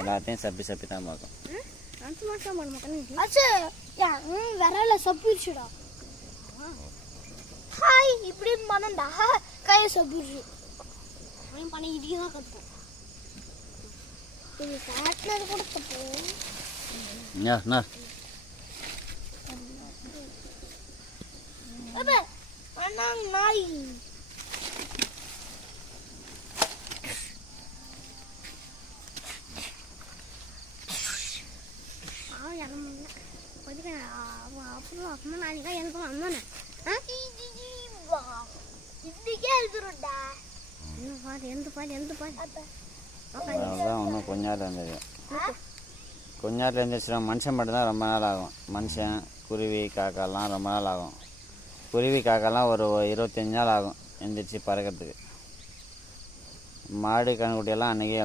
எல்லாத்தையும் சப்பி சப்பி தான் பார்க்கும். விரல சப்பிடுச்சுடா ஹாய் இப்படி பண்ணண்டா கையை சப்பிடுச்சு அவன் பண்ணி இது காட்டினது கூட தப்பு. அப்ப அண்ணா நாய். அவன் இறந்து அவன் அப்புறம் அப்புறம் நாளைக்கு தான் எனக்கு வந்தானே இதுக்கே எழுதுரும்டா என்ன பாரு எந்த பாரு எந்த பாரு. அப்ப அதான் இன்னும் கொஞ்ச நேரம் இருந்தது. கொஞ்ச நேரத்தில் இருந்துச்சுன்னா மனுஷன் மட்டும்தான் ரொம்ப நாள் ஆகும். மனுஷன் குருவி காக்காலாம் ரொம்ப நாள் ஆகும். குருவி காக்காலாம் ஒரு இருபத்தஞ்சி நாள் ஆகும் எந்திரிச்சு பறக்கிறதுக்கு. மாடு கண்ணுக்குட்டியெல்லாம் அன்றைக்கி